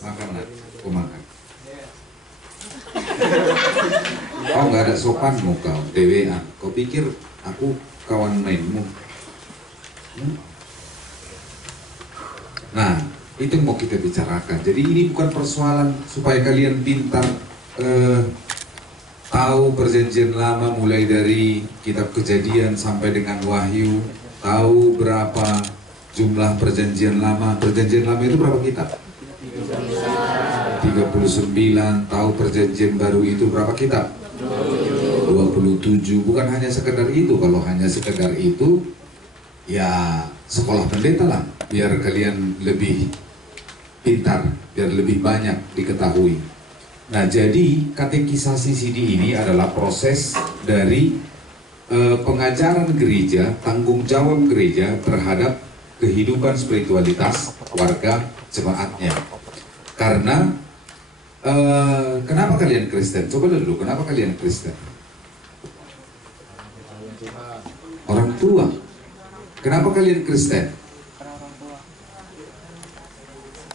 Makan nak, aku makan. Kau nggak ada sopanmu kau, DWA. Kau pikir aku kawan mainmu? Nah, itu yang mau kita bicarakan. Jadi ini bukan persoalan supaya kalian pintar tahu perjanjian lama mulai dari kitab Kejadian sampai dengan Wahyu, tahu berapa jumlah perjanjian lama. Perjanjian lama itu berapa kitab? 39. Tahu perjanjian baru itu berapa kitab? 27. Bukan hanya sekedar itu. Kalau hanya sekedar itu, ya sekolah pendeta lah, biar kalian lebih pintar, biar lebih banyak diketahui. Nah, jadi katekisasi CD ini adalah proses dari pengajaran gereja, tanggung jawab gereja terhadap kehidupan spiritualitas warga jemaatnya. Karena kenapa kalian Kristen? Coba dulu, kenapa kalian Kristen? Orang tua. Kenapa kalian Kristen?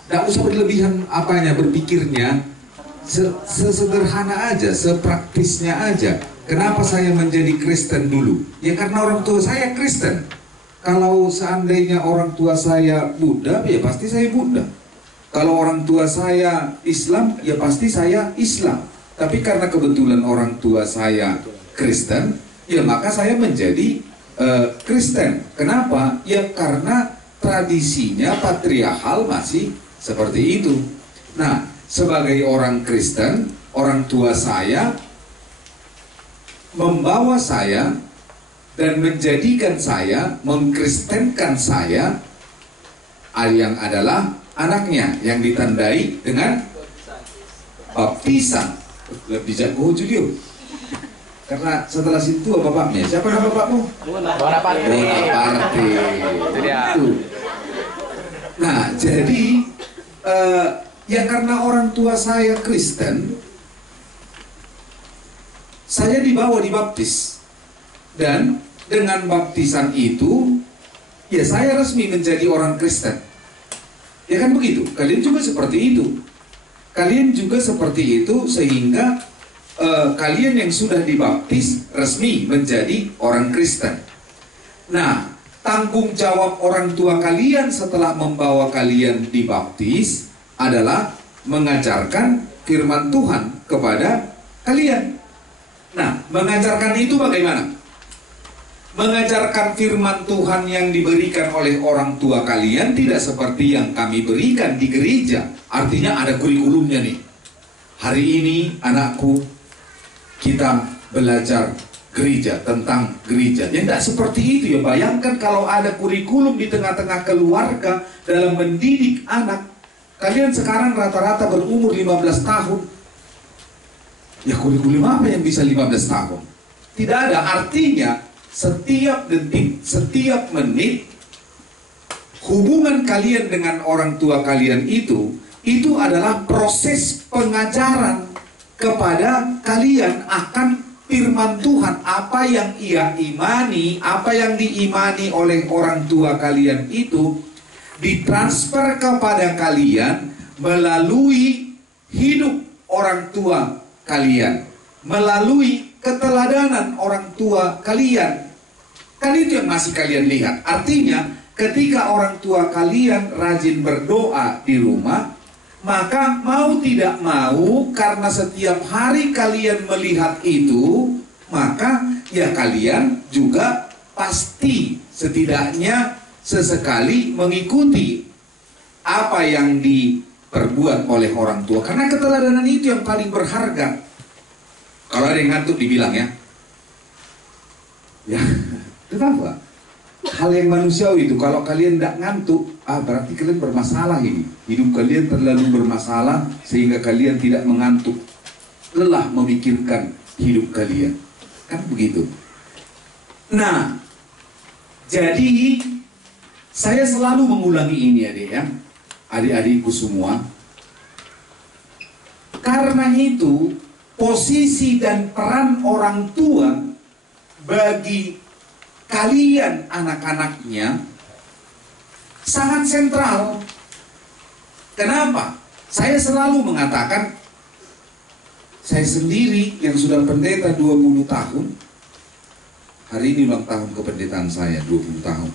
Tidak usah berlebihan apanya, berpikirnya. Sesederhana aja, sepraktisnya aja. Kenapa saya menjadi Kristen dulu? Ya karena orang tua saya Kristen. Kalau seandainya orang tua saya Buddha, ya pasti saya Buddha. Kalau orang tua saya Islam, ya pasti saya Islam. Tapi karena kebetulan orang tua saya Kristen, ya maka saya menjadi Kristen. Kenapa? Ya karena tradisinya patriarkal masih seperti itu. Nah, sebagai orang Kristen, orang tua saya membawa saya dan menjadikan saya, mengkristenkan saya, yang adalah anaknya yang ditandai dengan baptisan. Lebih jago Julio. Karena setelah situ bapaknya, siapa nama bapakmu? Bonaparte. Bonaparte. Itu. Nah, jadi ya karena orang tua saya Kristen, saya dibawa dibaptis. Dan dengan baptisan itu, ya saya resmi menjadi orang Kristen. Ya kan begitu? Kalian juga seperti itu. Kalian juga seperti itu sehingga kalian yang sudah dibaptis resmi menjadi orang Kristen. Nah, tanggung jawab orang tua kalian setelah membawa kalian dibaptis adalah mengajarkan firman Tuhan kepada kalian. Nah, mengajarkan itu bagaimana? Mengajarkan firman Tuhan yang diberikan oleh orang tua kalian tidak seperti yang kami berikan di gereja. Artinya ada kurikulumnya nih. Hari ini anakku, kita belajar gereja, tentang gereja. Ya tidak seperti itu ya. Bayangkan kalau ada kurikulum di tengah-tengah keluarga dalam mendidik anak. Kalian sekarang rata-rata berumur 15 tahun. Ya kurikulum apa yang bisa 15 tahun? Tidak ada. Artinya setiap detik, setiap menit hubungan kalian dengan orang tua kalian itu adalah proses pengajaran kepada kalian akan firman Tuhan. Apa yang ia imani, apa yang diimani oleh orang tua kalian itu ditransfer kepada kalian melalui hidup orang tua kalian, melalui keteladanan orang tua kalian. Kan itu yang masih kalian lihat. Artinya ketika orang tua kalian rajin berdoa di rumah, maka mau tidak mau karena setiap hari kalian melihat itu, maka ya kalian juga pasti setidaknya sesekali mengikuti apa yang diperbuat oleh orang tua. Karena keteladanan itu yang paling berharga. Kalau ada yang ngantuk dibilang ya. Ya, kenapa? Hal yang manusiawi itu, kalau kalian tidak ngantuk, berarti kalian bermasalah ini. Hidup kalian terlalu bermasalah sehingga kalian tidak mengantuk. Lelah memikirkan hidup kalian. Kan begitu. Nah, jadi saya selalu mengulangi ini adik ya, adik-adikku semua. Karena itu, posisi dan peran orang tua bagi kalian anak-anaknya sangat sentral. Kenapa? Saya selalu mengatakan, saya sendiri yang sudah pendeta 20 tahun, hari ini ulang tahun kependetaan saya 20 tahun.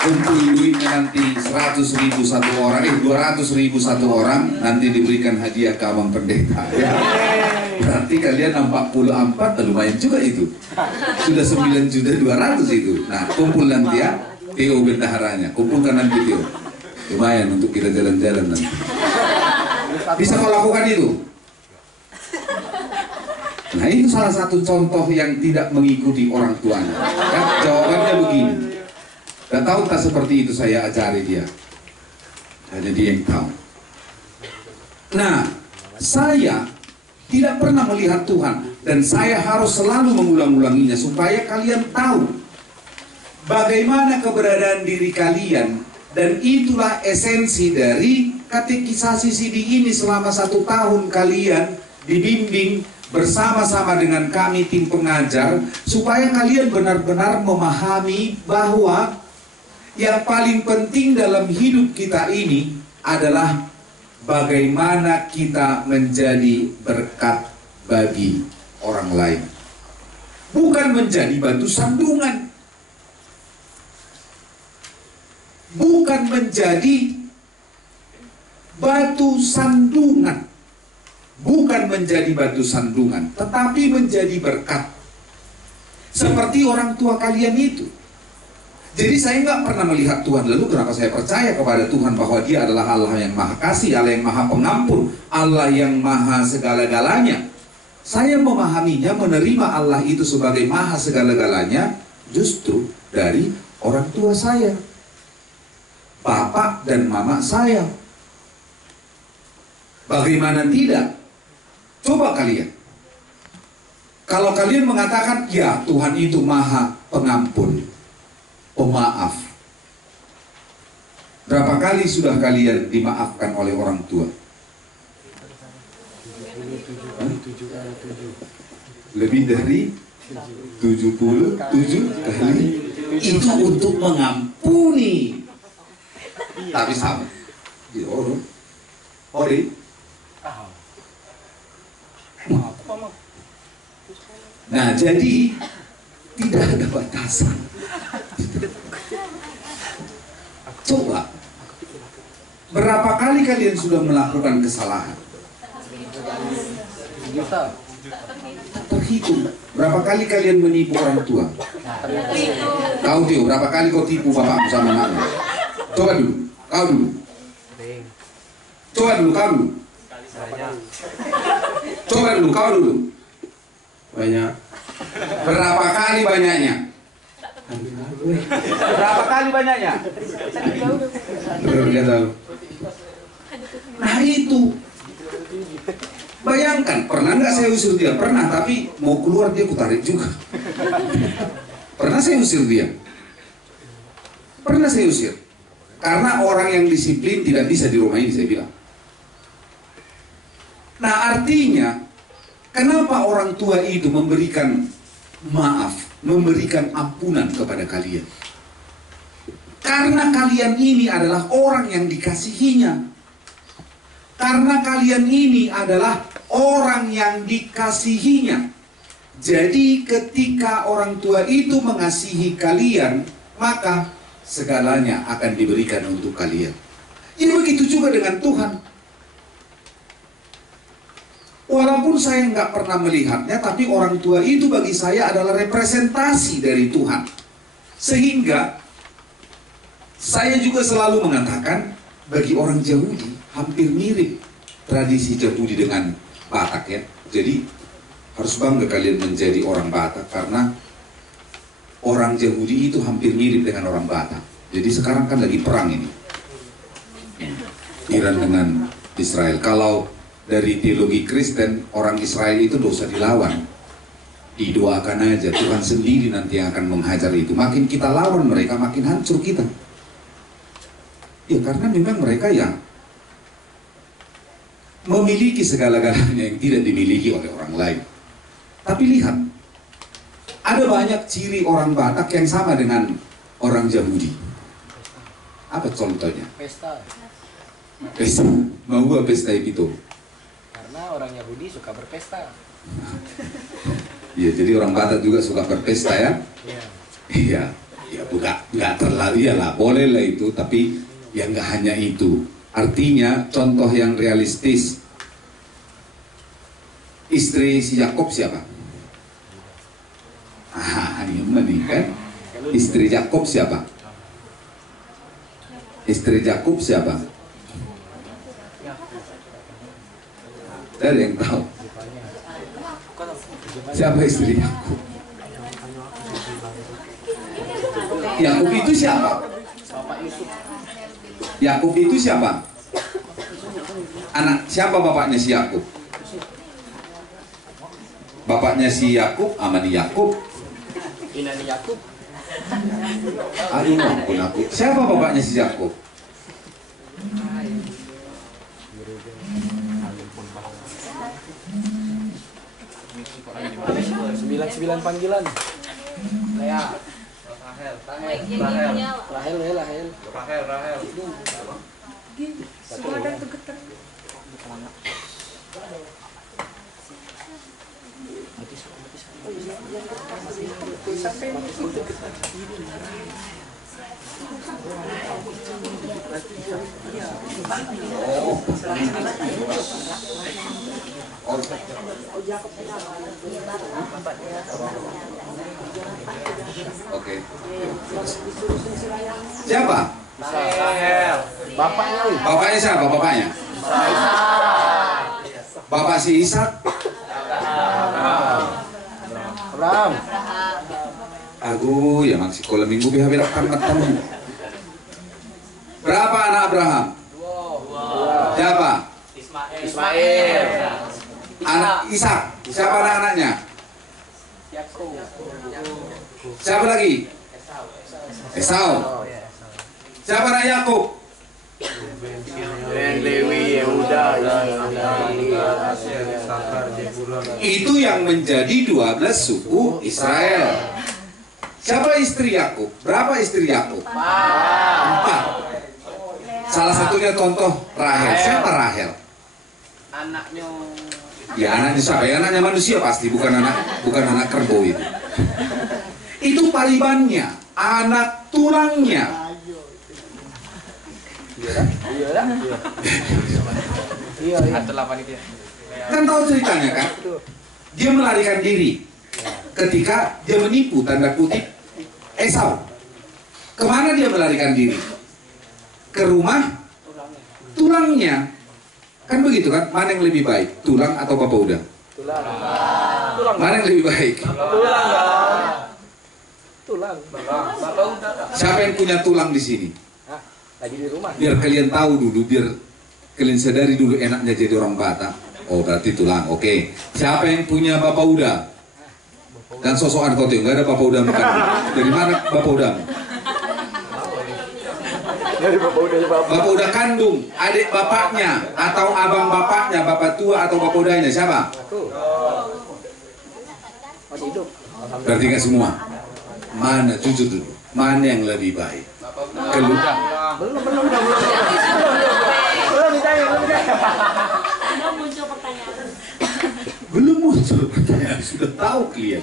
Kumpul duitnya nanti 100.000 satu orang, 200.000 satu orang, nanti diberikan hadiah ke abang pendeta. Ya. Berarti kalian 44, lumayan juga itu. Sudah 9.200.000 itu. Nah, kumpul nanti ya, Theo bendaharanya, kumpulkan nanti Theo. Lumayan untuk kita jalan-jalan nanti. Bisa kau lakukan itu? Nah, itu salah satu contoh yang tidak mengikuti orang tuanya. Kan jawabannya begini. Dan tahu tak seperti itu saya ajari dia. Hanya dia yang tahu. Nah, saya tidak pernah melihat Tuhan. Dan saya harus selalu mengulang-ulanginya supaya kalian tahu bagaimana keberadaan diri kalian. Dan itulah esensi dari katekisasi CD ini selama 1 tahun kalian dibimbing bersama-sama dengan kami tim pengajar. Supaya kalian benar-benar memahami bahwa yang paling penting dalam hidup kita ini adalah bagaimana kita menjadi berkat bagi orang lain. Bukan menjadi batu sandungan. Bukan menjadi batu sandungan. Bukan menjadi batu sandungan, tetapi menjadi berkat. Seperti orang tua kalian itu. Jadi saya nggak pernah melihat Tuhan. Lalu kenapa saya percaya kepada Tuhan bahwa Dia adalah Allah yang Maha Kasih, Allah yang Maha Pengampun, Allah yang Maha segala-galanya. Saya memahaminya, menerima Allah itu sebagai Maha segala-galanya justru dari orang tua saya, bapak dan mama saya. Bagaimana tidak? Coba kalian. Kalau kalian mengatakan, ya Tuhan itu Maha Pengampun, pemaaf. Berapa kali sudah kalian dimaafkan oleh orang tua? Lebih dari 77 kali. Itu untuk mengampuni. Tapi sama. Nah, jadi tidak ada batasan. Coba, berapa kali kalian sudah melakukan kesalahan? Terhitung. Berapa kali kalian menipu orang tua? Kau Tio, berapa kali kau tipu bapakmu sama mamamu? Coba dulu, kau dulu. Coba dulu, kau dulu. Coba dulu, kau dulu. Banyak. Berapa kali banyaknya? Berapa kali banyaknya? Nah itu. Bayangkan, pernah nggak saya usir dia? Pernah, tapi mau keluar dia kutarik juga. Pernah saya usir dia? Pernah saya usir. Karena orang yang disiplin tidak bisa di rumah ini, saya bilang. Nah artinya, kenapa orang tua itu memberikan maaf, memberikan ampunan kepada kalian? Karena kalian ini adalah orang yang dikasihinya. Karena kalian ini adalah orang yang dikasihinya. Jadi ketika orang tua itu mengasihi kalian, maka segalanya akan diberikan untuk kalian. Ya begitu juga dengan Tuhan. Walaupun saya nggak pernah melihatnya, tapi orang tua itu bagi saya adalah representasi dari Tuhan. Sehingga saya juga selalu mengatakan, bagi orang Yahudi hampir mirip tradisi Yahudi dengan Batak ya. Jadi harus bangga kalian menjadi orang Batak, karena orang Yahudi itu hampir mirip dengan orang Batak. Jadi sekarang kan lagi perang ini, Iran dengan Israel. Kalau dari teologi Kristen, orang Israel itu tidak usah dilawan, didoakan aja. Tuhan sendiri nanti yang akan menghajar itu. Makin kita lawan mereka, makin hancur kita. Ya karena memang mereka yang memiliki segala-galanya yang tidak dimiliki oleh orang lain. Tapi lihat, ada banyak ciri orang Batak yang sama dengan orang Yahudi? Apa contohnya? Pesta. Pesta. Mau gua pesta itu? Karena orang Yahudi suka berpesta. Iya, jadi orang Batak juga suka berpesta ya? Iya. Iya, ya nggak terlalu ya lah, boleh lah itu, tapi ya nggak hanya itu. Artinya contoh yang realistis. Istri si Yakob siapa? Ini kan? Istri Yakob siapa? Istri Yakob siapa? Ada yang tahu? Siapa istri Yakob? Yakub itu siapa? Yakub itu siapa? Anak siapa bapaknya si Yakub? Bapaknya si Yakub, Amani Yakub. Inani Yakub. Aduh, ampun aku. Siapa bapaknya si Yakub? Sembilan panggilan. Kayak Rahel. Semua ada tugetan. Oke. Siapa? Bapaknya. Bapaknya siapa? Bapaknya? Bapak si Ishak. Abraham. Aku ya masih sekolah minggu biar tamu. Berapa anak Abraham? Siapa? Ismail. Anak Ishak. Siapa anak-anaknya? Yakub. Siapa lagi? Esau. Siapa anak Yakub? Lewi, Yehuda, Itu yang menjadi 12 suku Israel. Siapa istri Yakub? Berapa istri Yakub? 4. Salah satunya contoh Rahel. Siapa Rahel? Anaknya. Ya anaknya siapa? Ya anaknya manusia pasti, bukan anak kerbau itu. Itu paribannya, anak tulangnya. Iya. Kan tahu ceritanya kan? Dia melarikan diri ketika dia menipu tanda kutip Esau. Kemana dia melarikan diri? Ke rumah tulangnya. Kan begitu kan? Mana yang lebih baik? Tulang atau papauda? Tulang. Mana yang lebih baik? Tulang. Siapa yang punya tulang di sini? Lagi di rumah. Biar kalian tahu dulu, biar kalian sadari dulu enaknya jadi orang Batak. Oh berarti tulang, oke. Siapa yang punya papauda? Dan sosokan kau tuh, nggak ada papauda makan. Dari mana papaudamu? Dari bapak. Papauda kandung, adik bapaknya, atau abang bapaknya, bapak tua atau papaudanya, siapa? Masih hidup. Berarti nggak semua. Mana, jujur dulu, mana yang lebih baik? Belum ditanya. Belum muncul pertanyaan, sudah tahu kalian.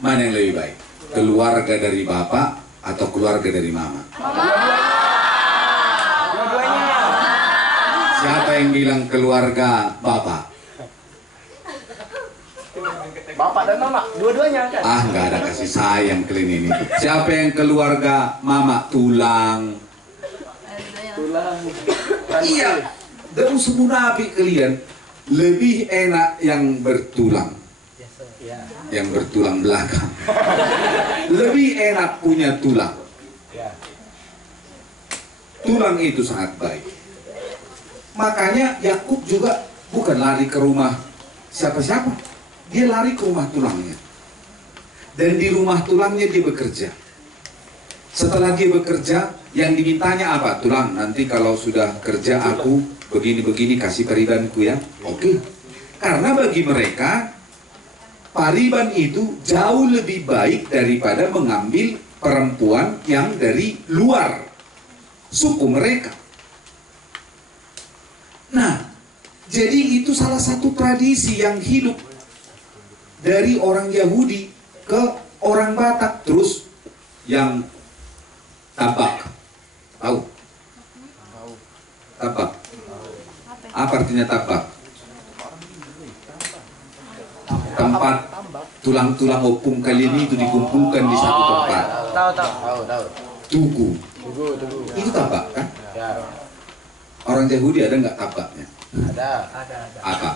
Mana yang lebih baik? Keluarga dari bapak atau keluarga dari mama? Siapa yang bilang keluarga bapak? Bapak dan mama, dua-duanya kan? Ah, nggak ada kasih sayang kalian ini. Siapa yang keluarga mama? Tulang. Iya, dan semunafik kalian lebih enak yang bertulang, yang bertulang belakang. Lebih enak punya tulang. Tulang itu sangat baik. Makanya Yakub juga bukan lari ke rumah siapa-siapa, dia lari ke rumah tulangnya. Dan di rumah tulangnya dia bekerja. Setelah dia bekerja, yang dimintanya apa? Tulang, nanti kalau sudah kerja aku begini-begini kasih paribanku ya. Oke. Karena bagi mereka pariban itu jauh lebih baik daripada mengambil perempuan yang dari luar suku mereka. Nah, jadi itu salah satu tradisi yang hidup dari orang Yahudi ke orang Batak. Terus yang tabak, tahu? Tabak. Apa artinya tabak? Tempat tulang-tulang opung kalian itu dikumpulkan di satu tempat. Tahu. Tugu. Tunggu. Itu tabak kan? Ya. Orang Yahudi ada nggak tabaknya? Ada. Apa?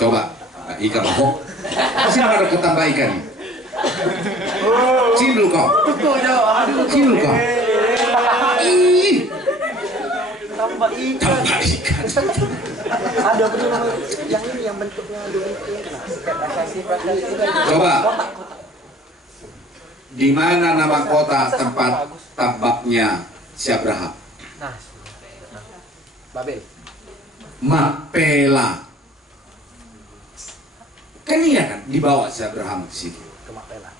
Coba. Ikan mau. Sini ada ketambah ikan. Sini dulu kau. Sini dulu kau. Ih. Tambah ikan. Tambah ikan. Ada yang ini yang bentuknya Coba. Di mana nama kota tempat tabaknya si Abraham? Nah. Babel. Makpela. Kan iya kan dibawa si Abraham ke situ. Ke Makpela.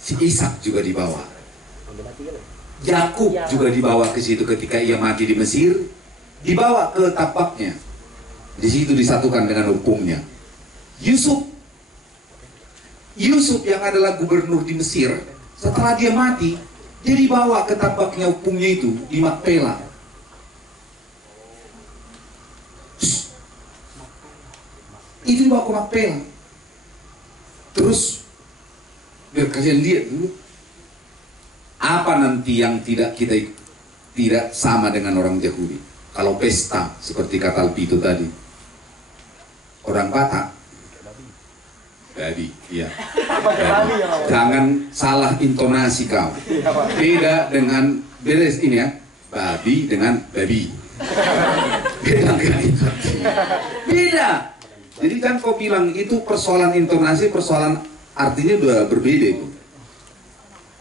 Si Ishak juga dibawa. Udah mati kan? Yakub juga dibawa ke situ ketika ia mati di Mesir, dibawa ke tabaknya. Di situ disatukan dengan hukumnya. Yusuf yang adalah gubernur di Mesir, setelah dia mati, dia dibawa ke tabaknya hukumnya itu di Makpela. Itu dibawa ke Makpela. Terus biar kalian lihat dulu apa nanti yang tidak sama dengan orang Yahudi. Kalau pesta seperti kata Alpito tadi, orang Batak, babi, iya. Jangan salah intonasi kau. Beda dengan beres ini ya, babi dengan babi. Beda kan? Beda. Jadi kan kau bilang itu persoalan intonasi, persoalan artinya udah berbeda itu.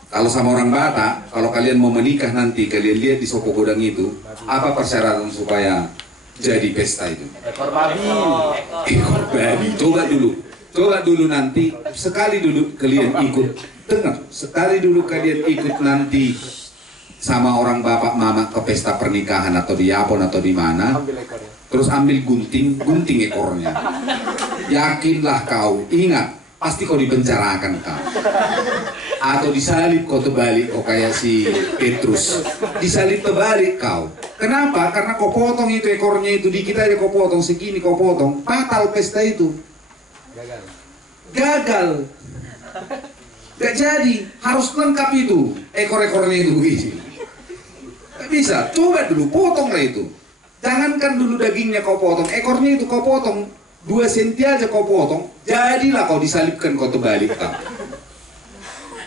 Kalau sama orang Batak, kalau kalian mau menikah nanti, kalian lihat di Soko Godang itu, apa persyaratan supaya jadi pesta itu? Ekor babi. Ekor babi. Coba dulu nanti, sekali dulu kalian ikut, dengar, sekali dulu kalian ikut nanti sama orang bapak mama ke pesta pernikahan atau di Yapon atau di mana, terus ambil gunting ekornya. Yakinlah kau, ingat, pasti kau dipenjarakan kau. Atau disalib kau terbalik, kau kayak si Petrus. Disalib terbalik kau. Kenapa? Karena kau potong itu ekornya itu, dikit aja kau potong, segini kau potong. Batal pesta itu. Gagal. Gak jadi, harus lengkap itu. Ekor-ekornya itu begini. Gak bisa, coba dulu, potonglah itu. Jangankan dulu dagingnya kau potong, ekornya itu kau potong. 2 senti aja kau potong, jadilah kau disalibkan kau terbalik kau.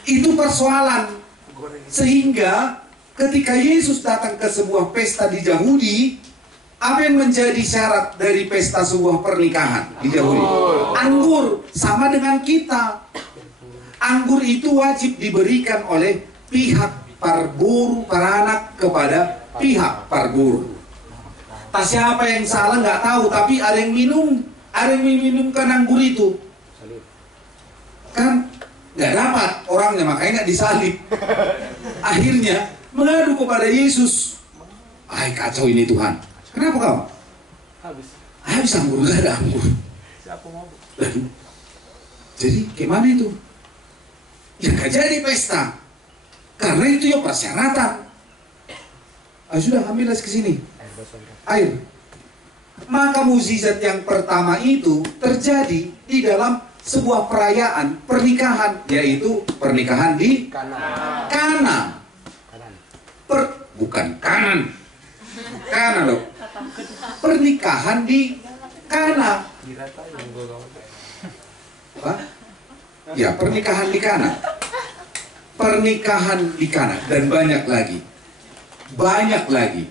Itu persoalan. Sehingga ketika Yesus datang ke sebuah pesta di Yahudi, apa yang menjadi syarat dari pesta sebuah pernikahan di Yahudi? Anggur. Sama dengan kita. Anggur itu wajib diberikan oleh pihak parburu peranak kepada pihak parburu. Tak siapa yang salah nggak tahu, tapi ada yang minumkan anggur itu. Kan nggak dapat orangnya, makanya nggak disalib. Akhirnya mengadu kepada Yesus. Ay, kacau ini Tuhan. Kenapa kau? Habis anggur, nggak ada anggur. Lalu, jadi gimana itu? Ya nggak jadi pesta. Karena itu ya persyaratan. Sudah ambillah ke sini. Air. Maka mukjizat yang pertama itu terjadi di dalam sebuah perayaan pernikahan, yaitu pernikahan di Kana. Bukan kanan. Kana loh. Pernikahan di Kana. Apa? Ya, pernikahan di Kana. Pernikahan di Kana dan banyak lagi. Banyak lagi.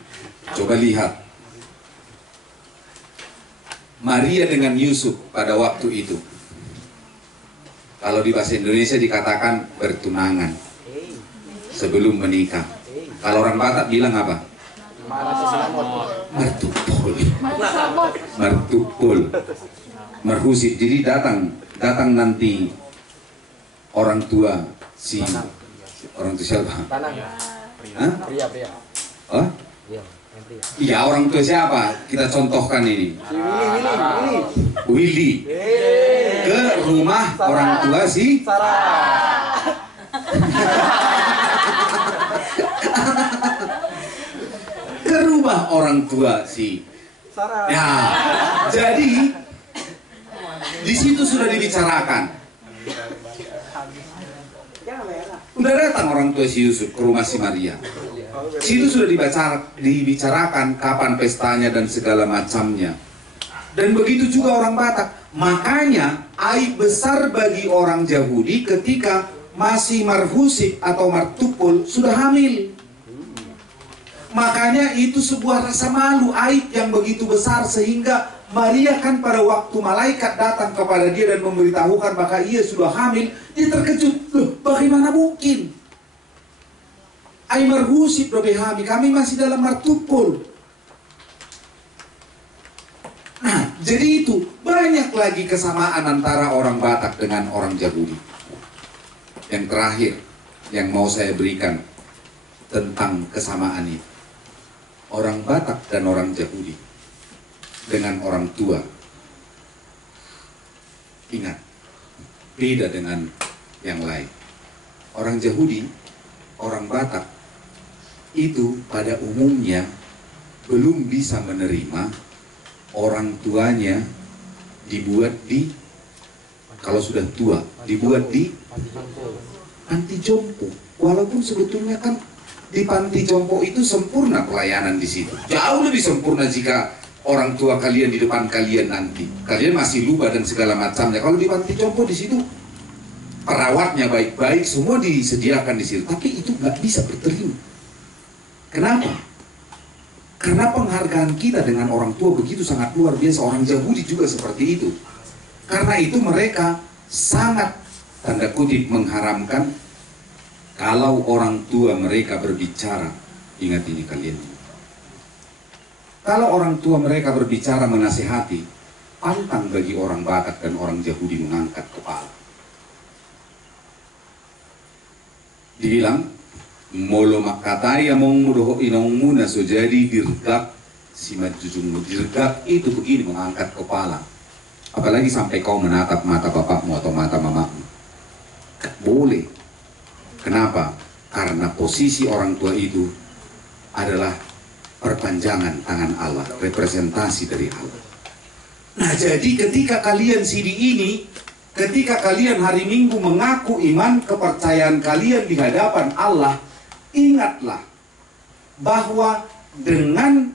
Coba lihat. Maria dengan Yusuf pada waktu itu. Kalau di bahasa Indonesia dikatakan bertunangan sebelum menikah. Kalau orang Batak bilang apa? Mertupul. Mertupul. Merhusik. Jadi datang nanti orang tua si orang tua siapa? Tanang. Hah? Pria. Oh? Iya, yang pria. Iya, orang tua siapa? Kita contohkan ini. Si Willy. Willy. Ke rumah Sarah. orang tua si Sarah. ke rumah orang tua si. Sarah. Ya, jadi di situ sudah dibicarakan. Udah datang orang tua si Yusuf ke rumah si Maria. Situ sudah dibicarakan kapan pestanya dan segala macamnya. Dan begitu juga orang Batak. Makanya aib besar bagi orang Yahudi ketika masih marhusib atau martupul sudah hamil. Makanya itu sebuah rasa malu, aib yang begitu besar sehingga Maria kan pada waktu malaikat datang kepada dia dan memberitahukan maka ia sudah hamil, dia terkejut. Loh, bagaimana mungkin? Ai marhusib dobe hamil, kami masih dalam martupul. Nah, jadi itu banyak lagi kesamaan antara orang Batak dengan orang Yahudi. Yang terakhir yang mau saya berikan tentang kesamaan itu. Orang Batak dan orang Yahudi dengan orang tua. Ingat, beda dengan yang lain. Orang Yahudi, orang Batak itu pada umumnya belum bisa menerima orang tuanya dibuat di, kalau sudah tua, dibuat di panti jompo. Walaupun sebetulnya kan di panti jompo itu sempurna pelayanan di situ. Jauh lebih sempurna jika orang tua kalian di depan kalian nanti. Kalian masih lupa dan segala macamnya. Kalau di panti jompo di situ perawatnya baik-baik, semua disediakan di situ. Tapi itu nggak bisa berterima. Kenapa? Karena penghargaan kita dengan orang tua begitu sangat luar biasa. Orang Yahudi juga seperti itu. Karena itu mereka sangat tanda kutip mengharamkan kalau orang tua mereka berbicara. Ingat ini kalian. Kalau orang tua mereka berbicara menasihati, pantang bagi orang Batak dan orang Yahudi mengangkat kepala. Dibilang, molo makatai among mudoh inong muna so jadi dirgap si majujungmu. Dirgap itu begini, mengangkat kepala. Apalagi sampai kau menatap mata bapakmu atau mata mamamu. Boleh. Kenapa? Karena posisi orang tua itu adalah perpanjangan tangan Allah, representasi dari Allah. Nah, jadi ketika kalian sidi ini, ketika kalian hari Minggu mengaku iman kepercayaan kalian di hadapan Allah, ingatlah bahwa dengan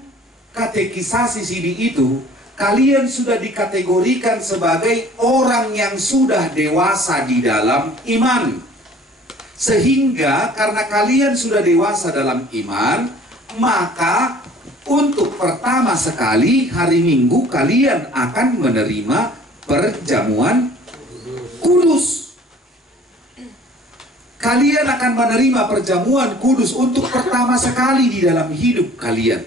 katekisasi sidi itu, kalian sudah dikategorikan sebagai orang yang sudah dewasa di dalam iman. Sehingga karena kalian sudah dewasa dalam iman, maka untuk pertama sekali hari Minggu kalian akan menerima perjamuan kudus. Kalian akan menerima perjamuan kudus untuk pertama sekali di dalam hidup kalian.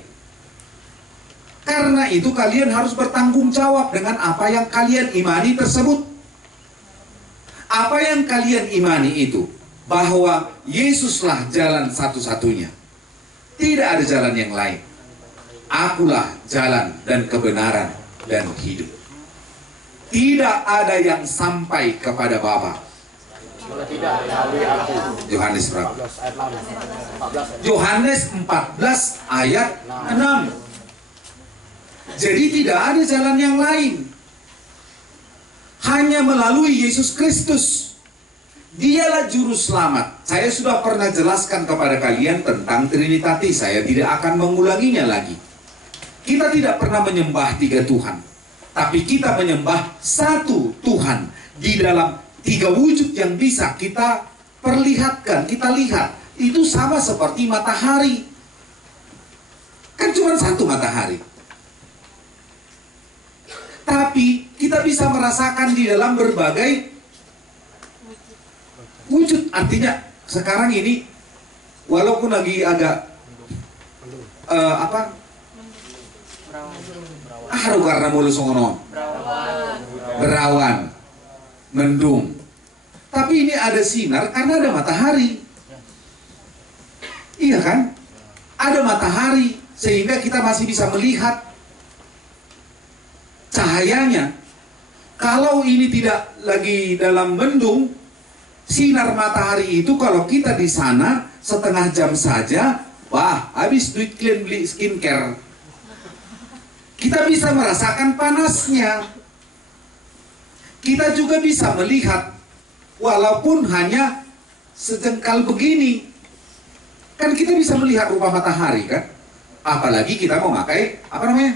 Karena itu kalian harus bertanggung jawab dengan apa yang kalian imani tersebut. Apa yang kalian imani itu? Bahwa Yesuslah jalan satu-satunya. Tidak ada jalan yang lain. Akulah jalan dan kebenaran dan hidup. Tidak ada yang sampai kepada Bapa. Yohanes berapa? Yohanes 14 ayat 6. Jadi tidak ada jalan yang lain. Hanya melalui Yesus Kristus. Dialah juru selamat. Saya sudah pernah jelaskan kepada kalian tentang Trinitatis. Saya tidak akan mengulanginya lagi. Kita tidak pernah menyembah tiga Tuhan. Tapi kita menyembah satu Tuhan. Di dalam tiga wujud yang bisa kita perlihatkan, kita lihat. Itu sama seperti matahari. Kan cuma satu matahari. Tapi kita bisa merasakan di dalam berbagai wujud. Artinya sekarang ini walaupun lagi agak karena mulu songono berawan, mendung, Tapi ini ada sinar karena ada matahari. Iya kan? Ada matahari sehingga kita masih bisa melihat cahayanya. Kalau ini tidak lagi dalam mendung, sinar matahari itu kalau kita di sana setengah jam saja, wah, habis duit kalian beli skincare. Kita bisa merasakan panasnya. Kita juga bisa melihat walaupun hanya sejengkal begini. Kan kita bisa melihat rupa matahari kan? Apalagi kita mau pakai apa namanya?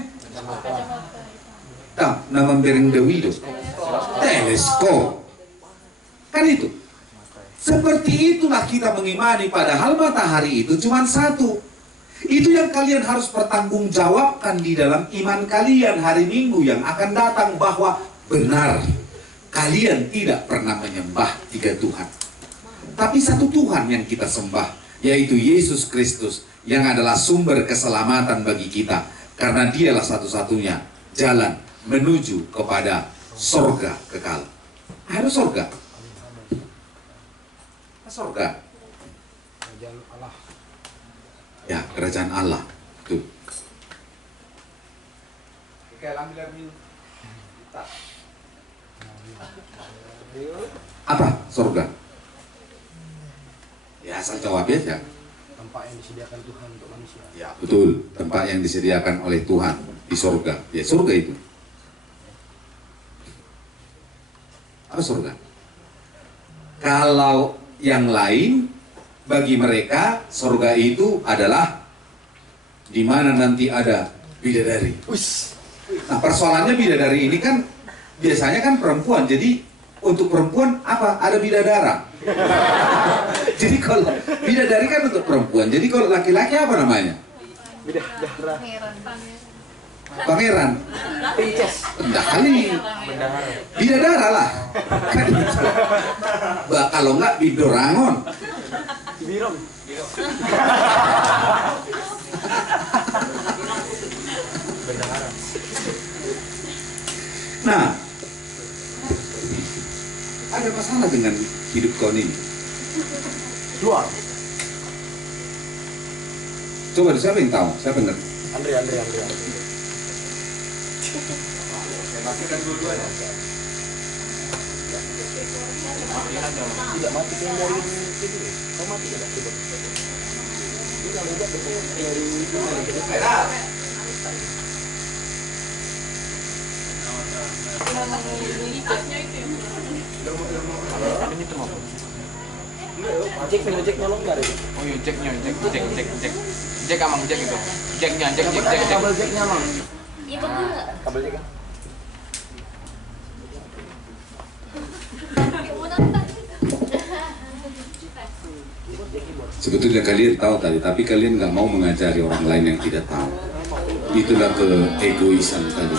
Nama Bereng Dewi itu teleskop. Kan itu. Seperti itulah kita mengimani, padahal matahari itu cuma satu. Itu yang kalian harus pertanggungjawabkan di dalam iman kalian hari Minggu yang akan datang, bahwa benar kalian tidak pernah menyembah tiga Tuhan. Tapi satu Tuhan yang kita sembah, yaitu Yesus Kristus, yang adalah sumber keselamatan bagi kita. Karena dialah satu-satunya jalan menuju kepada sorga kekal. Ada sorga. Sorga. Kerajaan Allah. Ya, kerajaan Allah. Tuh. Apa sorga? Ya, asal jawab aja. Tempat yang disediakan Tuhan untuk manusia. Ya, betul. Tempat yang disediakan oleh Tuhan di sorga. Ya, sorga itu. Apa sorga? Kalau yang lain, bagi mereka sorga itu adalah di mana nanti ada bidadari. Nah, persoalannya bidadari ini kan biasanya kan perempuan. Jadi untuk perempuan apa? Ada bidadara. Jadi kalau bidadari kan untuk perempuan. Jadi kalau laki-laki apa namanya? Bidadara. Pangeran. Princess. Enggak kali. Bidadara lah. Kan gitu. Kalau enggak bidorangon. Birong. Bendahara. Nah, ada masalah dengan hidup kau ini. Luar. Coba siapa yang tahu? Siapa yang ngerti? Andre. Matikan dua-duanya. Tidak mati yang dari itu. Kau mati tidak coba. Ini kalau tidak dari ini tuh mau. Jack nyolong nggak ada? Oh iya, Jack amang Jack itu. Jacknya. Kabel Jacknya mang. Iya betul nggak? Kabel Jack kan? Sebetulnya kalian tahu tadi, tapi kalian nggak mau mengajari orang lain yang tidak tahu. Itulah keegoisan tadi.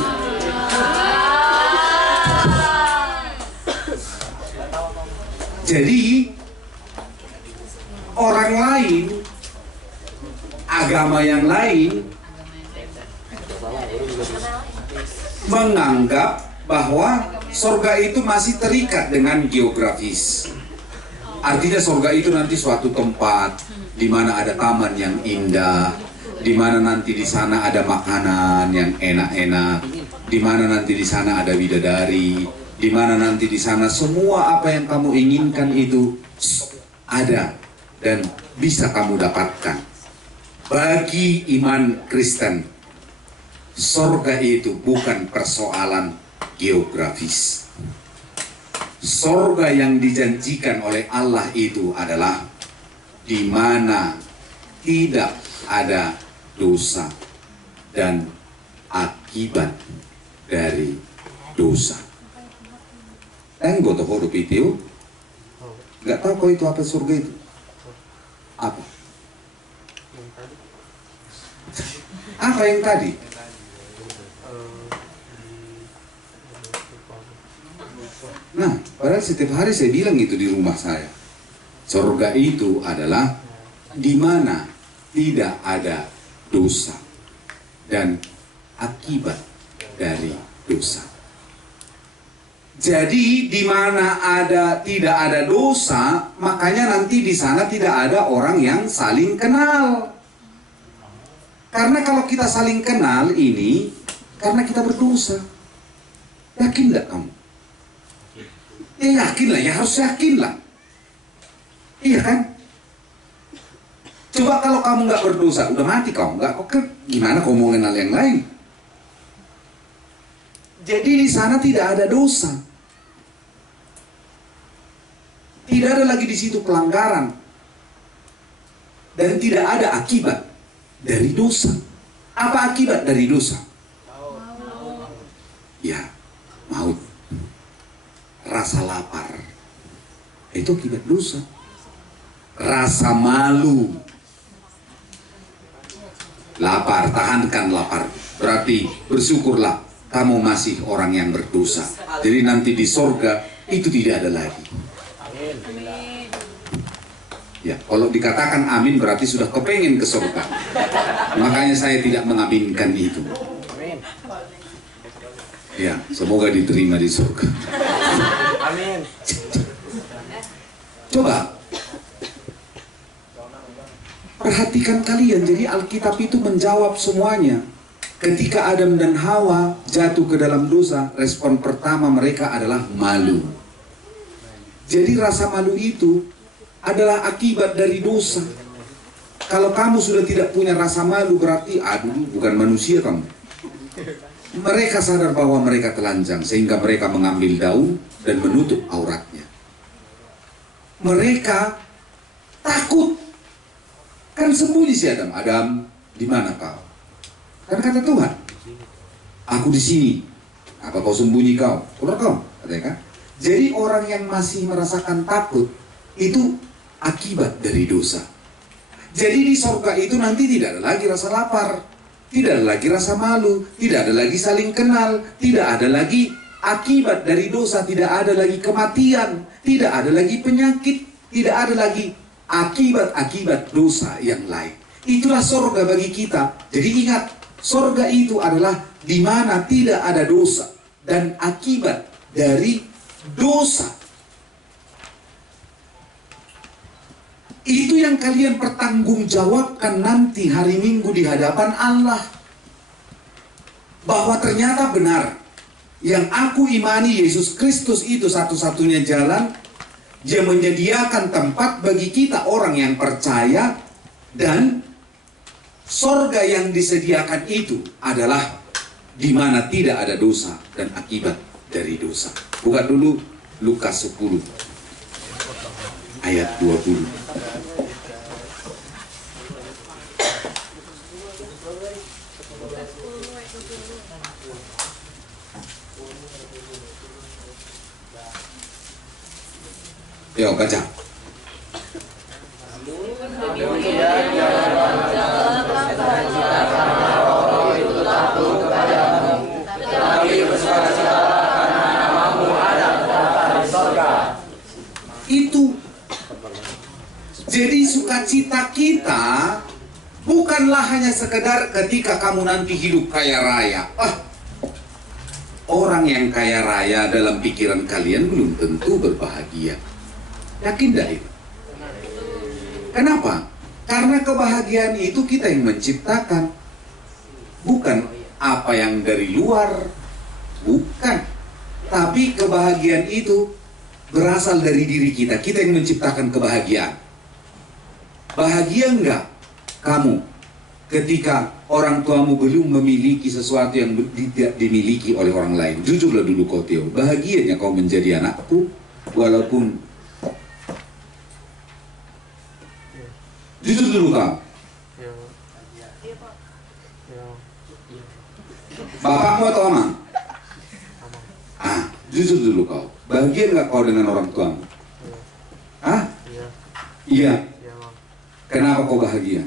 Jadi orang lain, agama yang lain menganggap bahwa surga itu masih terikat dengan geografis. Artinya surga itu nanti suatu tempat di mana ada taman yang indah, di mana nanti di sana ada makanan yang enak-enak, di mana nanti di sana ada bidadari, di mana nanti di sana semua apa yang kamu inginkan itu ada dan bisa kamu dapatkan. Bagi iman Kristen, surga itu bukan persoalan geografis. Surga yang dijanjikan oleh Allah itu adalah di mana tidak ada dosa dan akibat dari dosa. Gue tahu hidup itu, nggak tahu kau itu apa surga itu? Apa? Apa yang tadi? Nah, padahal setiap hari saya bilang itu di rumah saya. Surga itu adalah di mana tidak ada dosa dan akibat dari dosa. Jadi di mana tidak ada dosa, makanya nanti di sana tidak ada orang yang saling kenal. Karena kalau kita saling kenal ini karena kita berdosa. Yakin nggak kamu? Ya yakin lah, ya harus yakin lah. Iya kan? Coba kalau kamu nggak berdosa, udah mati kau, nggak kok gimana kau mau kenal yang lain? Jadi di sana tidak ada dosa, tidak ada lagi di situ pelanggaran, dan tidak ada akibat dari dosa. Apa akibat dari dosa? Ya, maut, rasa lapar, itu akibat dosa. Rasa malu, lapar, tahankan lapar. Berarti bersyukurlah kamu masih orang yang berdosa. Jadi nanti di sorga itu tidak ada lagi. Ya, kalau dikatakan amin berarti sudah kepengen ke sorga. Makanya saya tidak mengaminkan itu. Ya, semoga diterima di sorga. Amin. Coba perhatikan kalian, jadi Alkitab itu menjawab semuanya. Ketika Adam dan Hawa jatuh ke dalam dosa, respon pertama mereka adalah malu. Jadi rasa malu itu adalah akibat dari dosa. Kalau kamu sudah tidak punya rasa malu, berarti aduh, bukan manusia kamu. Mereka sadar bahwa mereka telanjang, sehingga mereka mengambil daun dan menutup auratnya. Mereka takut. Kan sembunyi si Adam. Adam, di mana kau? Kan kata Tuhan, aku di sini. Apa kau sembunyi kau? Keluar kau, katanya kan? Jadi orang yang masih merasakan takut itu akibat dari dosa. Jadi di sorga itu nanti tidak ada lagi rasa lapar, tidak ada lagi rasa malu, tidak ada lagi saling kenal, tidak ada lagi akibat dari dosa, tidak ada lagi kematian, tidak ada lagi penyakit, tidak ada lagi akibat-akibat dosa yang lain. Itulah sorga bagi kita. Jadi ingat, sorga itu adalah di mana tidak ada dosa dan akibat dari dosa. Itu yang kalian pertanggungjawabkan nanti hari Minggu di hadapan Allah. Bahwa ternyata benar, yang aku imani Yesus Kristus itu satu-satunya jalan. Dia menyediakan tempat bagi kita orang yang percaya, dan sorga yang disediakan itu adalah di mana tidak ada dosa dan akibat dari dosa. Buka dulu Lukas 10 ayat 20. Yuk baca. Itu. Jadi sukacita kita bukanlah hanya sekedar ketika kamu nanti hidup kaya raya. Orang yang kaya raya dalam pikiran kalian belum tentu berbahagia. Yakin tidak itu? Kenapa? Karena kebahagiaan itu kita yang menciptakan. Bukan apa yang dari luar. Bukan. Tapi kebahagiaan itu berasal dari diri kita. Kita yang menciptakan kebahagiaan. Bahagia enggak kamu ketika orang tuamu belum memiliki sesuatu yang tidak dimiliki oleh orang lain? Jujurlah dulu kau Theo. Bahagianya kau menjadi anakku walaupun. Jujur dulu kau. Bapakmu atau amang? Jujur dulu kau. Bahagia nggak kau dengan orang tuamu? Iya. Kenapa kau bahagia?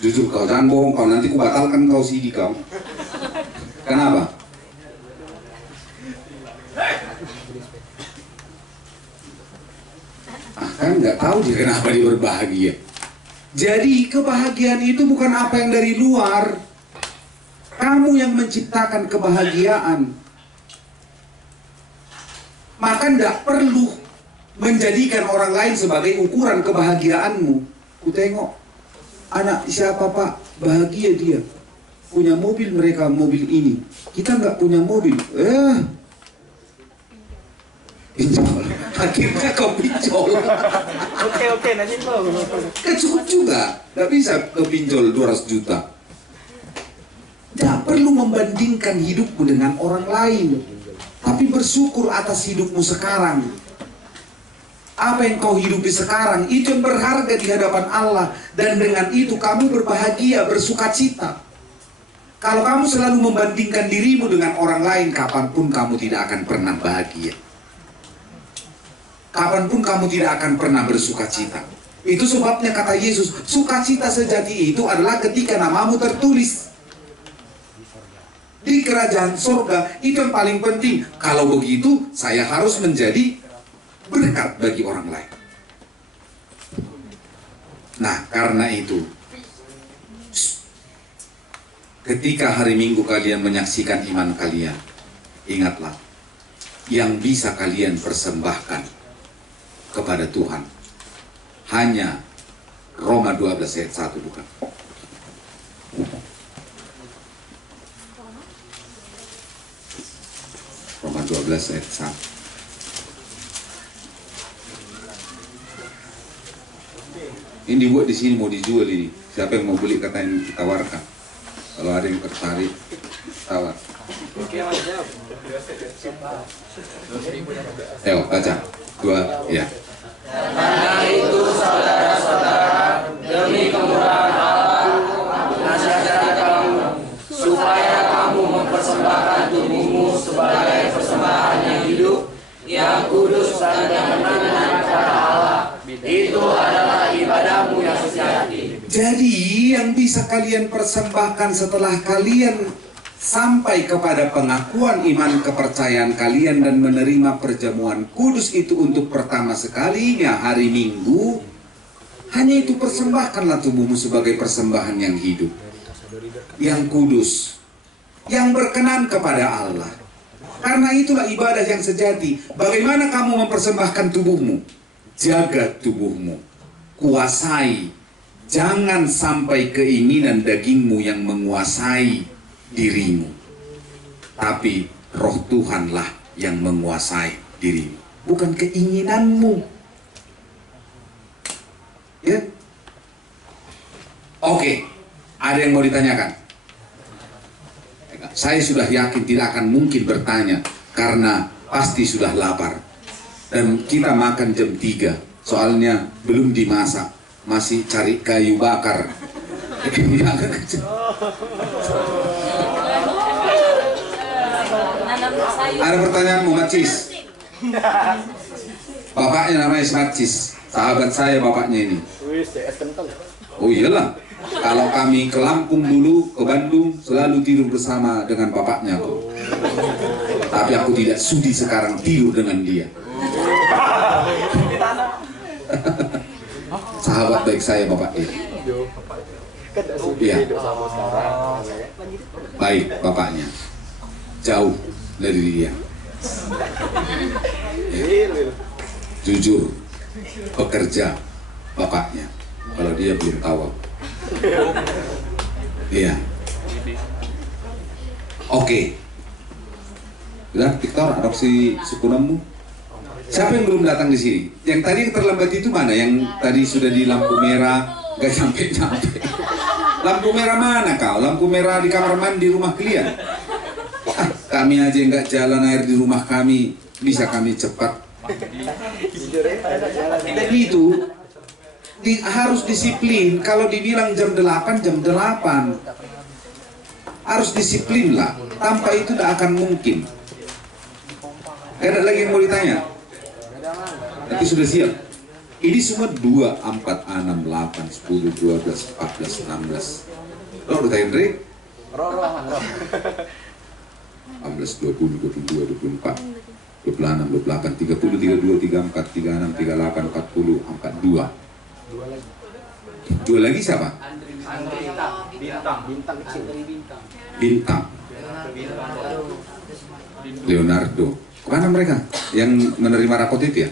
Jujur kau, jangan bohong kau. Nanti ku batalkan kau CD kau. Kenapa? Kan nggak tahu dia kenapa dia berbahagia. Jadi kebahagiaan itu bukan apa yang dari luar. Kamu yang menciptakan kebahagiaan. Maka tidak perlu menjadikan orang lain sebagai ukuran kebahagiaanmu. Ku tengok anak siapa pak, bahagia dia, punya mobil, mereka mobil ini, kita nggak punya mobil. Pinjol, akhirnya kau pinjol. Oke, nanti mau. Kan cukup juga, nggak bisa kau pinjol 200 juta. Tidak perlu membandingkan hidupmu dengan orang lain, tapi bersyukur atas hidupmu sekarang. Apa yang kau hidupi sekarang itu yang berharga di hadapan Allah, dan dengan itu kamu berbahagia, bersukacita. Kalau kamu selalu membandingkan dirimu dengan orang lain, kapanpun kamu tidak akan pernah bahagia. Kapanpun kamu tidak akan pernah bersukacita. Itu sebabnya kata Yesus, sukacita sejati itu adalah ketika namamu tertulis di kerajaan surga. Itu yang paling penting. Kalau begitu, saya harus menjadi berkat bagi orang lain. Nah, karena itu, ketika hari Minggu kalian menyaksikan iman kalian, ingatlah, yang bisa kalian persembahkan kepada Tuhan hanya Roma 12 ayat 1, bukan? Roma 12 ayat 1. Ini dibuat di sini, mau dijual ini. Siapa yang mau beli katanya ditawarkan. Kalau ada yang tertarik, tawar. Ayo baca 2 ya. Karena itu saudara-saudara, demi kemurahan Allah, nasihati kamu supaya kamu mempersembahkan tubuhmu sebagai persembahan yang hidup, yang kudus dan yang menyenangkan kepada Allah. Itu adalah ibadahmu yang sejati. Jadi yang bisa kalian persembahkan setelah kalian sampai kepada pengakuan iman kepercayaan kalian dan menerima perjamuan kudus itu untuk pertama sekalinya hari Minggu, hanya itu, persembahkanlah tubuhmu sebagai persembahan yang hidup, yang kudus, yang berkenan kepada Allah. Karena itulah ibadah yang sejati. Bagaimana kamu mempersembahkan tubuhmu? Jaga tubuhmu, kuasai. Jangan sampai keinginan dagingmu yang menguasai dirimu, tapi roh Tuhanlah yang menguasai dirimu, bukan keinginanmu. Ya, oke. Ada yang mau ditanyakan? Saya sudah yakin tidak akan mungkin bertanya, karena pasti sudah lapar. Dan kita makan jam 3, soalnya belum dimasak, masih cari kayu bakar. Ada pertanyaan mau Macis? Bapaknya namanya Macis, sahabat saya bapaknya ini. Oh iyalah, kalau kami ke Lampung dulu, ke Bandung, selalu tidur bersama dengan bapaknya aku. Tapi aku tidak sudi sekarang tidur dengan dia. Sahabat baik saya bapaknya. Iya. Baik bapaknya. Jauh dari dia. Ya. Jujur, pekerja bapaknya. Kalau dia belum tahu. Iya. Oke. Udah, Victor, adopsi sukunammu. Siapa yang belum datang di sini? Yang tadi yang terlambat itu mana? Yang tadi sudah di lampu merah, gak sampai-sampai. Lampu merah mana kau? Lampu merah di kamar mandi rumah kalian. Kami aja nggak jalan air di rumah kami, bisa kami cepat. Dan itu harus disiplin. Kalau dibilang jam 8, jam 8. Harus disiplin lah. Tanpa itu tidak akan mungkin. Ada lagi yang mau ditanya? Nanti sudah siap. Ini semua 2, 4, 6, 8, 10, 12, 14, 16. Lo udah Hendrik? 18, 20, 22, 24, 26, 28, 30, 32, 34, 36, 38, 40, 42. 2 lagi siapa? Bintang kecil. Bintang. Leonardo. Kemana mereka yang menerima rapot itu ya?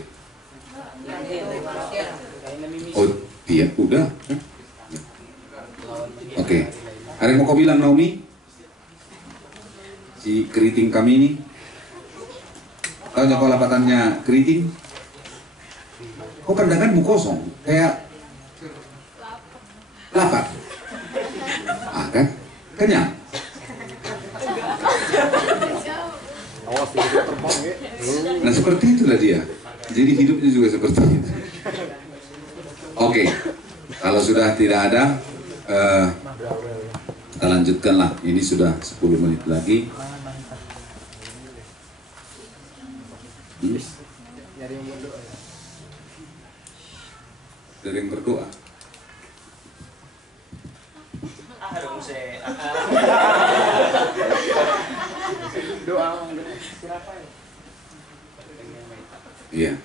Oh iya, udah. Oke. Ada yang mau kau bilang, Naomi? Si keriting kami ini. Tahu kau lapatannya keriting? Kok pandanganmu kosong, kayak lapar. Ah kan? Kenyang. Nah seperti itulah dia. Jadi hidupnya juga seperti itu. Oke, kalau sudah tidak ada, kita lanjutkanlah. Ini sudah 10 menit lagi. Dari yang berdoa. Iya.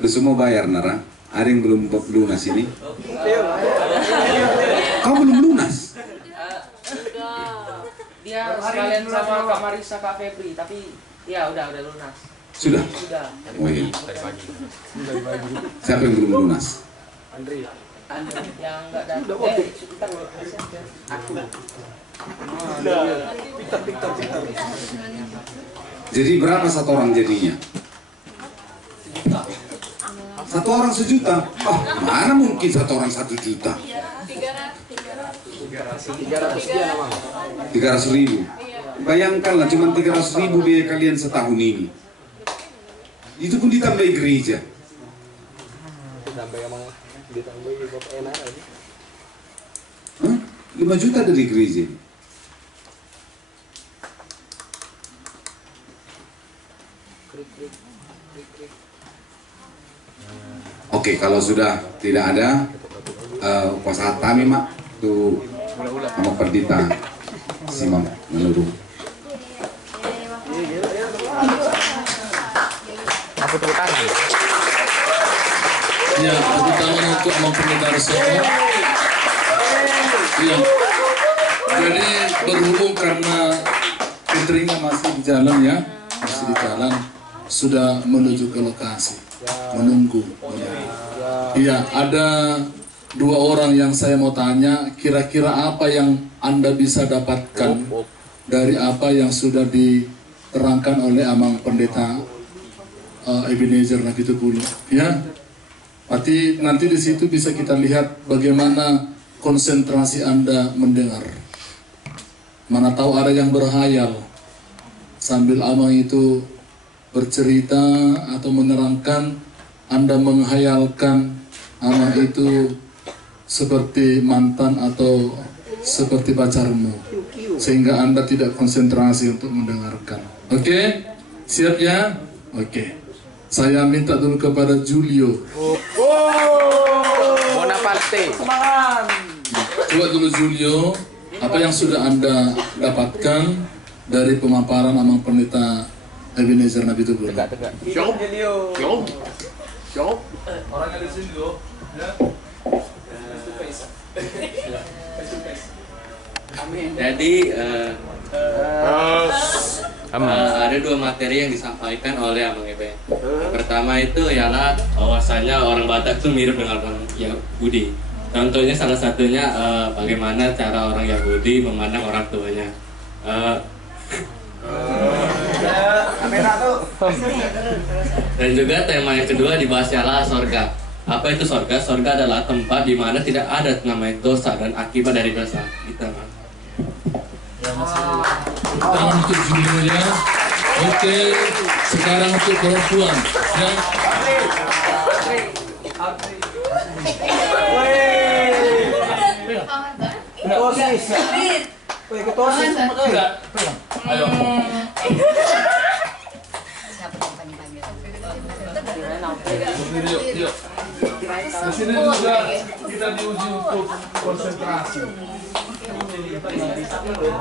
Lu semua bayar, Nara? Ada yang belum lunas ini? Kau belum lunas? Dia sekalian sama Kak Marisa, Kak Febri, tapi ya udah lunas. Sudah? Sudah. Oh iya. Siapa yang belum lunas? Andri yang enggak datang. Sebentar loh. Aku. Jadi berapa satu orang jadinya? Satu orang 1 juta? Oh, mana mungkin satu orang 1 juta? 300.000. Bayangkanlah cuma 300.000 biaya kalian setahun ini. Itu pun ditambah gereja. Hah? 5 juta dari gereja. Oke, kalau sudah tidak ada kuasa kami mak tuh sama Perdita Simam menurut. Aku tepuk tangan. Ya, tepuk tangan untuk Amang Pendeta Arsono. Iya. Jadi berhubung karena cateringnya masih di jalan ya, masih di jalan, sudah menuju ke lokasi, menunggu. Iya, ada 2 orang yang saya mau tanya, kira-kira apa yang Anda bisa dapatkan dari apa yang sudah diterangkan oleh Amang Pendeta Ebenezer Napitupulu, ya. Berarti nanti di situ bisa kita lihat bagaimana konsentrasi Anda mendengar. Mana tahu ada yang berhayal sambil Amang itu bercerita atau menerangkan, Anda menghayalkan Amang itu seperti mantan atau seperti pacarmu, sehingga Anda tidak konsentrasi untuk mendengarkan. Oke? Siap ya? Oke. Saya minta dulu kepada Julio. Bonaparte. Coba dulu Julio, apa yang sudah Anda dapatkan dari pemaparan Amang Pendeta Ebenezer Napitupulu? Tegak. Jawab. Orangnya di sini loh. Ya. Jadi ada 2 materi yang disampaikan oleh Amang Eben. Yang pertama itu ialah bahwasanya orang Batak itu mirip dengan orang Yahudi. Contohnya salah satunya bagaimana cara orang Yahudi memandang orang tuanya. Dan juga tema yang kedua dibahas ialah sorga. Apa itu sorga? Sorga adalah tempat di mana tidak ada namanya dosa dan akibat dari dosa. Gitu, Bang. Untuk Julio ya. Oke, sekarang untuk perempuan ya. Ayo. Yuk. Di sini juga kita diuji untuk konsentrasi.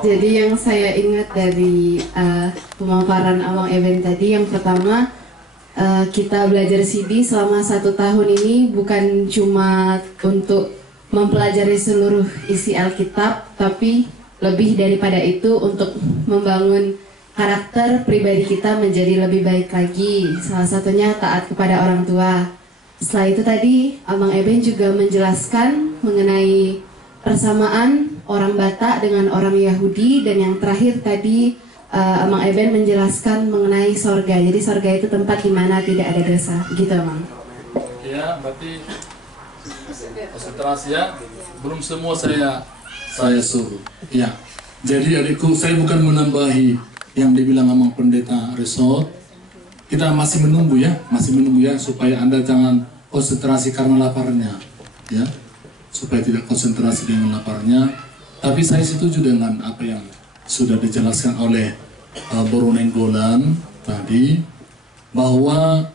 Jadi yang saya ingat dari pemaparan Amang Eben tadi, yang pertama kita belajar CD selama 1 tahun ini bukan cuma untuk mempelajari seluruh isi Alkitab, tapi lebih daripada itu untuk membangun karakter pribadi kita menjadi lebih baik lagi. Salah satunya taat kepada orang tua. Setelah itu tadi Abang Eben juga menjelaskan mengenai persamaan orang Batak dengan orang Yahudi, dan yang terakhir tadi Abang Eben menjelaskan mengenai sorga. Jadi sorga itu tempat di mana tidak ada dosa. Gitu, Abang. Ya, berarti konsentrasi ya. Belum semua saya suruh. Ya. Jadi adikku, saya bukan menambahi yang dibilang Amang Pendeta Resort. Kita masih menunggu ya supaya Anda jangan konsentrasi karena laparnya, ya. Supaya tidak konsentrasi dengan laparnya. Tapi saya setuju dengan apa yang sudah dijelaskan oleh Bro Nenggolan tadi, bahwa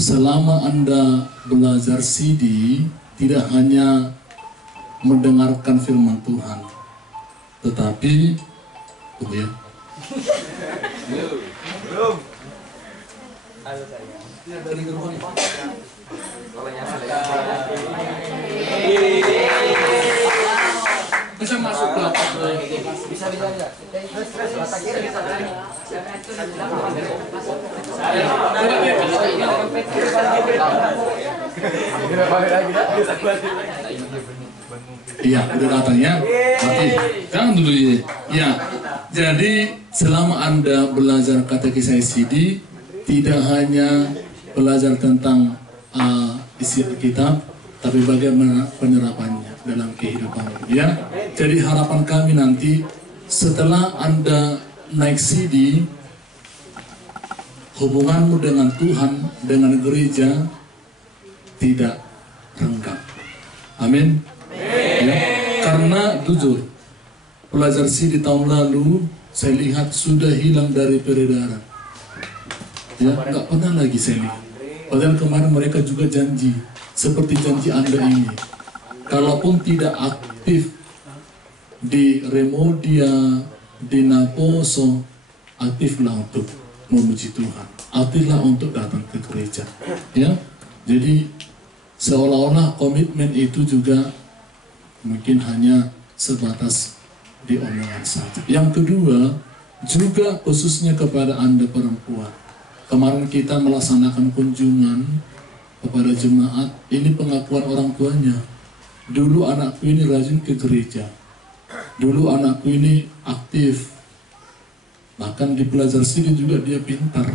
selama Anda belajar CD tidak hanya mendengarkan firman Tuhan, tetapi ya. Bisa masuk ke bisa. Iya, udah datang ya. Oke, jangan dulu ya. Ya, jadi selama Anda belajar katekis ICD, tidak hanya belajar tentang isi kitab, tapi bagaimana penerapannya dalam kehidupan. Ya, jadi harapan kami nanti setelah Anda naik CD, hubunganmu dengan Tuhan, dengan gereja tidak renggang. Amin. Ya, karena jujur, pelajar CD tahun lalu saya lihat sudah hilang dari peredaran. Ya, nggak pernah lagi saya lihat. Padahal kemarin mereka juga janji, seperti janji Anda ini. Kalaupun tidak aktif di Remodia, di Naposo, aktiflah untuk memuji Tuhan, aktiflah untuk datang ke gereja. Ya, jadi seolah-olah komitmen itu juga mungkin hanya sebatas di omongan saja. Yang kedua, juga khususnya kepada Anda perempuan. Kemarin kita melaksanakan kunjungan kepada jemaat, ini pengakuan orang tuanya. Dulu anakku ini rajin ke gereja, dulu anakku ini aktif, bahkan di belajar sini juga dia pintar.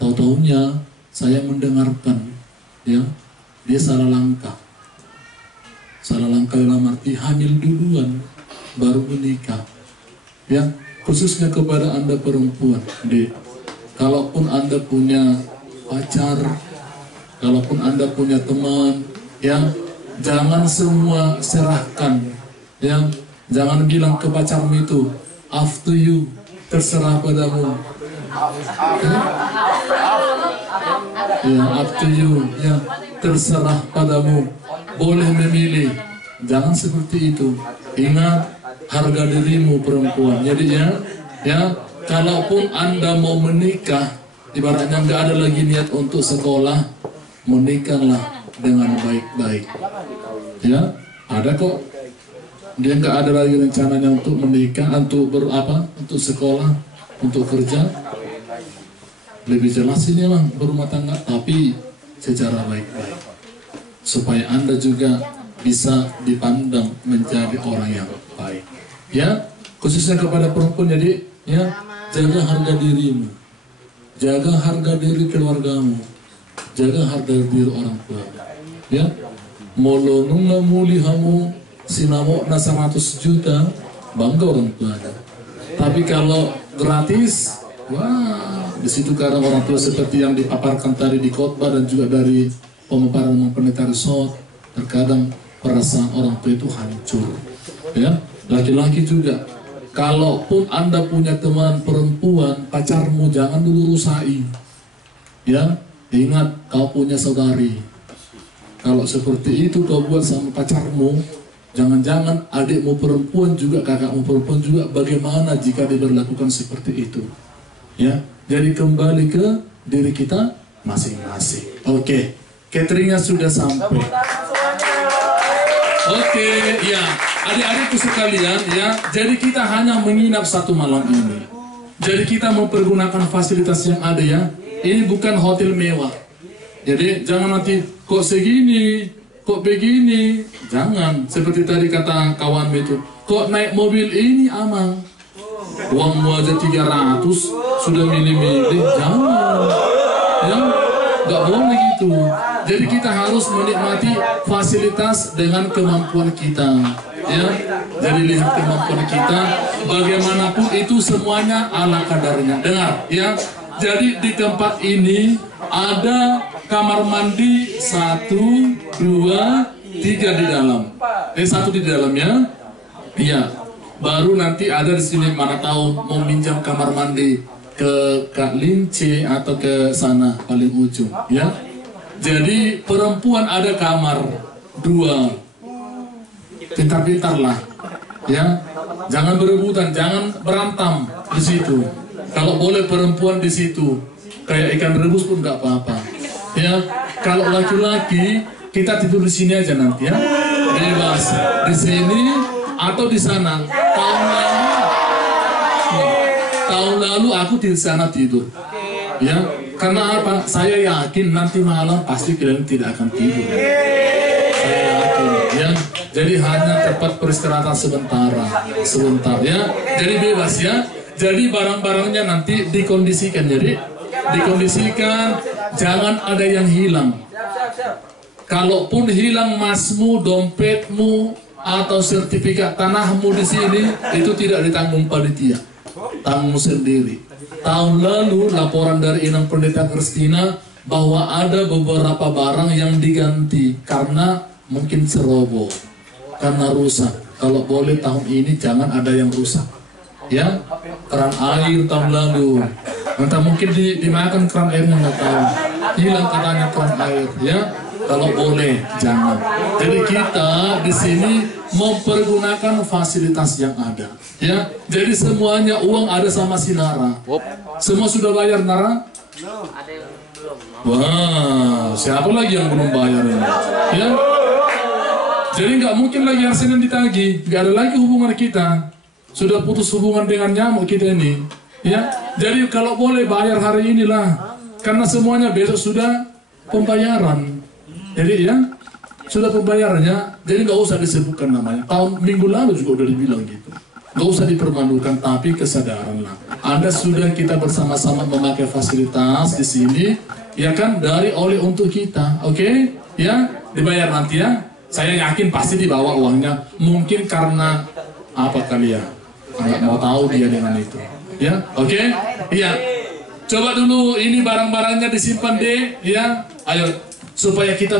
Tahu-tahunya saya mendengarkan, ya, dia salah langkah dalam arti hamil duluan, baru menikah. Ya, khususnya kepada Anda perempuan, Dek, kalaupun Anda punya pacar, kalaupun Anda punya teman, ya, jangan semua serahkan, ya, jangan bilang ke pacarmu itu, after you, terserah padamu. Ya, after you, ya, terserah padamu, boleh memilih. Jangan seperti itu. Ingat harga dirimu perempuan. Jadi ya, kalaupun Anda mau menikah, ibaratnya nggak ada lagi niat untuk sekolah, menikahlah dengan baik-baik. Ya, ada kok. Dia nggak ada lagi rencananya untuk menikah, untuk untuk sekolah, untuk kerja. Lebih jelas ini lah berumah tangga, tapi secara baik-baik, supaya Anda juga bisa dipandang menjadi orang yang baik. Ya, khususnya kepada perempuan, jadi ya, jaga harga dirimu, jaga harga diri keluargamu, jaga harga diri orang tua. Ya, molonunga mulihamu sinamo na 100 juta, bangga orang tuanya. Tapi kalau gratis, wah, di situ kadang orang tua seperti yang dipaparkan tadi di khotbah dan juga dari pemaparan Pendeta Resort, terkadang perasaan orang tua itu hancur. Ya, laki-laki juga. Kalaupun Anda punya teman perempuan, pacarmu jangan dulu rusai. Ya, ingat kau punya saudari. Kalau seperti itu kau buat sama pacarmu, jangan-jangan adikmu perempuan juga, kakakmu perempuan juga, bagaimana jika diberlakukan seperti itu? Ya, jadi kembali ke diri kita masing-masing. Oke, cateringnya sudah sampai. Oke, ya, adik-adikku sekalian, ya. Jadi kita hanya menginap satu malam ini. Jadi kita mempergunakan fasilitas yang ada, ya. Ini bukan hotel mewah. Jadi jangan nanti kok segini, kok begini. Jangan. Seperti tadi kata kawan itu, kok naik mobil ini aman. Uangmu aja 300 sudah milih-milih. Jangan. Ya, nggak boleh gitu. Jadi kita harus menikmati fasilitas dengan kemampuan kita, ya. Jadi lihat kemampuan kita, bagaimanapun itu semuanya ala kadarnya. Dengar, ya. Jadi di tempat ini ada kamar mandi 1, 2, 3 di dalam. 1 di dalamnya, iya. Baru nanti ada di sini, mana tahu mau minjam kamar mandi ke Kak Lince atau ke sana paling ujung, ya. Jadi perempuan ada kamar 2, pintar-pintar lah, ya. Jangan berebutan, jangan berantam di situ. Kalau boleh perempuan di situ, kayak ikan rebus pun nggak apa-apa, ya. Kalau laki-laki kita tidur di sini aja nanti, ya. Bebas di sini atau di sana. Tahun lalu aku di sana tidur, ya. Karena apa? Saya yakin nanti malam pasti kalian tidak akan tidur. Saya yakin, ya. Jadi hanya tempat peristirahatan sebentar, ya. Jadi bebas, ya. Jadi barang-barangnya nanti dikondisikan, jadi dikondisikan, jangan ada yang hilang. Kalaupun hilang masmu, dompetmu, atau sertifikat tanahmu di sini, itu tidak ditanggung panitia, tanggung sendiri. Tahun lalu laporan dari Inang Pendeta Kristina bahwa ada beberapa barang yang diganti karena mungkin ceroboh, karena rusak. Kalau boleh tahun ini jangan ada yang rusak, ya. Keran air tahun lalu, entah mungkin dimakan keran airnya, nggak tahu, hilang katanya keran air, ya. Kalau boleh jangan. Jadi kita di sini mempergunakan fasilitas yang ada, ya. Jadi semuanya uang ada sama si Nara. Semua sudah bayar, Nara? Ada yang belum. Wah, siapa lagi yang belum bayar ini? Ya. Jadi nggak mungkin lagi yang Senin ditagih, nggak ada lagi hubungan kita. Sudah putus hubungan dengan nyamuk kita ini, ya. Jadi kalau boleh bayar hari inilah, karena semuanya besok sudah pembayaran. Jadi ya, sudah pembayarannya, jadi nggak usah disebutkan namanya. Minggu lalu juga udah dibilang gitu. Nggak usah dipermalukan, tapi kesadaran lah. Anda sudah kita bersama-sama memakai fasilitas di sini, ya kan, dari oleh untuk kita, oke? Ya, dibayar nanti, ya. Saya yakin pasti dibawa uangnya. Mungkin karena apa kali ya? Nggak mau tahu dia dengan itu, ya, oke? Iya. Coba dulu ini barang-barangnya disimpan deh, ya. Ayo. Supaya kita